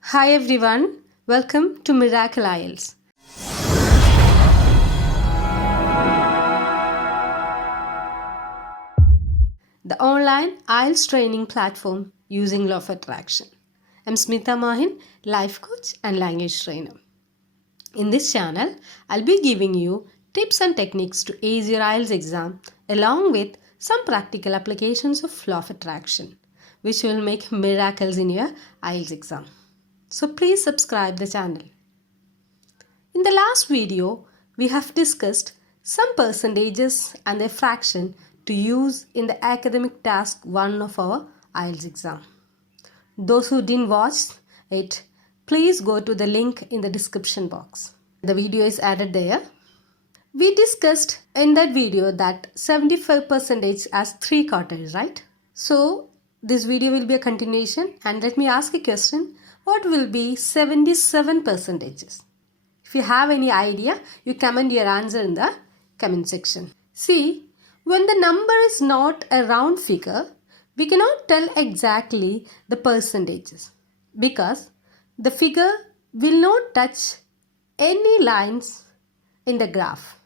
Hi everyone, welcome to Miracle IELTS. The online IELTS training platform using law of attraction. I'm Smita Mahin, life coach and language trainer. In this channel, I'll be giving you tips and techniques to ace your IELTS exam along with some practical applications of law of attraction which will make miracles in your IELTS exam. So please subscribe the channel. In the last video, we have discussed some percentages and their fraction to use in the academic task 1 of our IELTS exam. Those who didn't watch it, please go to the link in the description box. The video is added there. We discussed in that video that 75% has 3 quarters, right? So this video will be a continuation, and let me ask a question. What will be 77 percentages? If you have any idea, you comment your answer in the comment section. See, when the number is not a round figure, we cannot tell exactly the percentages because the figure will not touch any lines in the graph.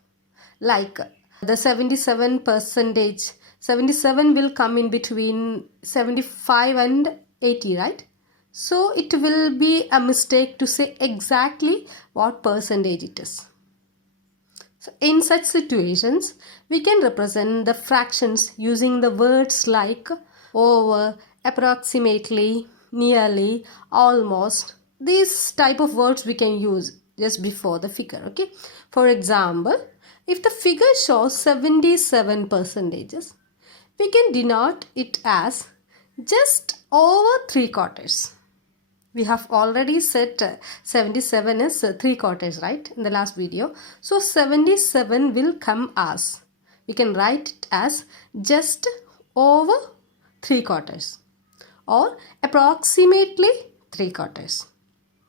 Like the 77 percentage, 77 will come in between 75 and 80, right? So it will be a mistake to say exactly what percentage it is. So in such situations, we can represent the fractions using the words like over, approximately, nearly, almost. These type of words we can use just before the figure, okay? For example, if the figure shows 77 percentages, we can denote it as just over 3 quarters. We have already said 77 is 3 quarters, right, in the last video. So 77 will come as, we can write it as just over 3 quarters or approximately 3 quarters.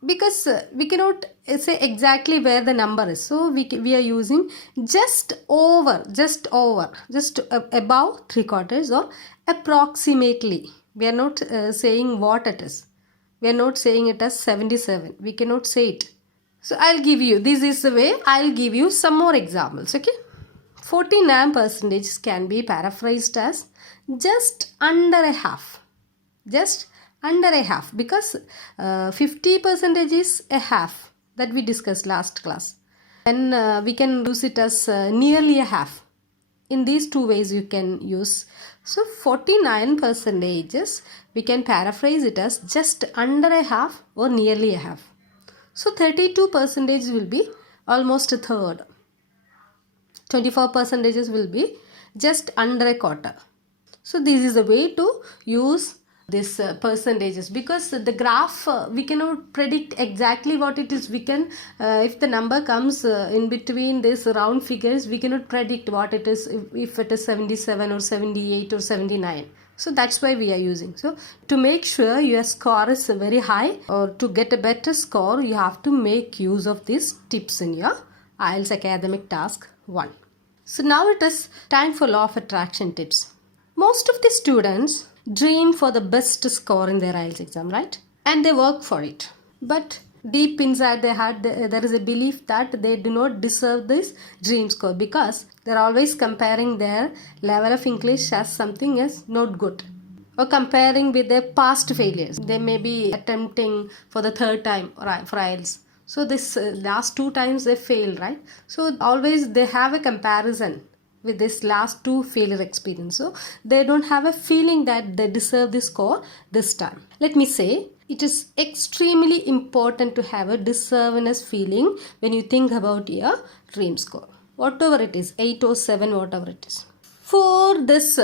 Because we cannot say exactly where the number is. So we are using just over, above 3 quarters or approximately. We are not saying what it is. We are not saying it as 77. We cannot say it. So I'll give you, this is the way, I'll give you some more examples, okay? 49% can be paraphrased as just under a half. Just under a half, because 50% is a half that we discussed last class. And we can use it as nearly a half. In these two ways you can use. So 49% we can paraphrase it as just under a half or nearly a half. So 32% will be almost a third. 24% will be just under a quarter. So this is a way to use this percentages, because the graph we cannot predict exactly what it is. We can if the number comes in between these round figures, we cannot predict what it is, if it is 77 or 78 or 79. So that's why we are using. So to make sure your score is very high, or to get a better score, you have to make use of these tips in your IELTS academic task 1. So now it is time for law of attraction tips. Most of the students dream for the best score in their IELTS exam, right? And they work for it. But deep inside their heart, there is a belief that they do not deserve this dream score, because they're always comparing their level of English as something as not good, or comparing with their past failures. They may be attempting for the 3rd time for IELTS. So this last 2 times they failed, right? So always they have a comparison with this last 2 failure experience. So they don't have a feeling that they deserve this score this time. Let me say, it is extremely important to have a deservedness feeling when you think about your dream score. Whatever it is, 8 or 7, whatever it is. For this,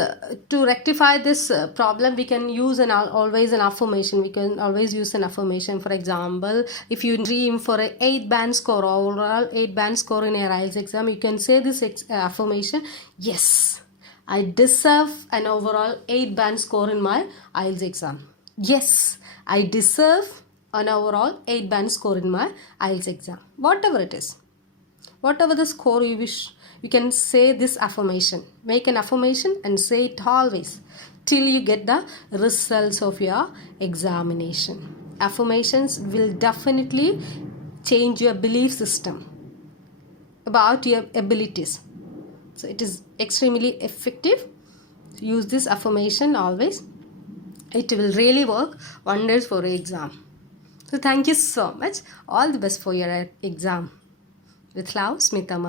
to rectify this problem, we can use always an affirmation. We can always use an affirmation. For example, if you dream for an 8-band score, overall 8-band score in your IELTS exam, you can say this affirmation: yes, I deserve an overall 8-band score in my IELTS exam. Yes, I deserve an overall 8-band score in my IELTS exam. Whatever it is, whatever the score you wish, you can say this affirmation. Make an affirmation and say it always till you get the results of your examination. affirmations will definitely change your belief system about your abilities. So it is extremely effective. Use this affirmation always. It will really work wonders for your exam. So thank you so much. All the best for your exam. With love, Smita Mahin.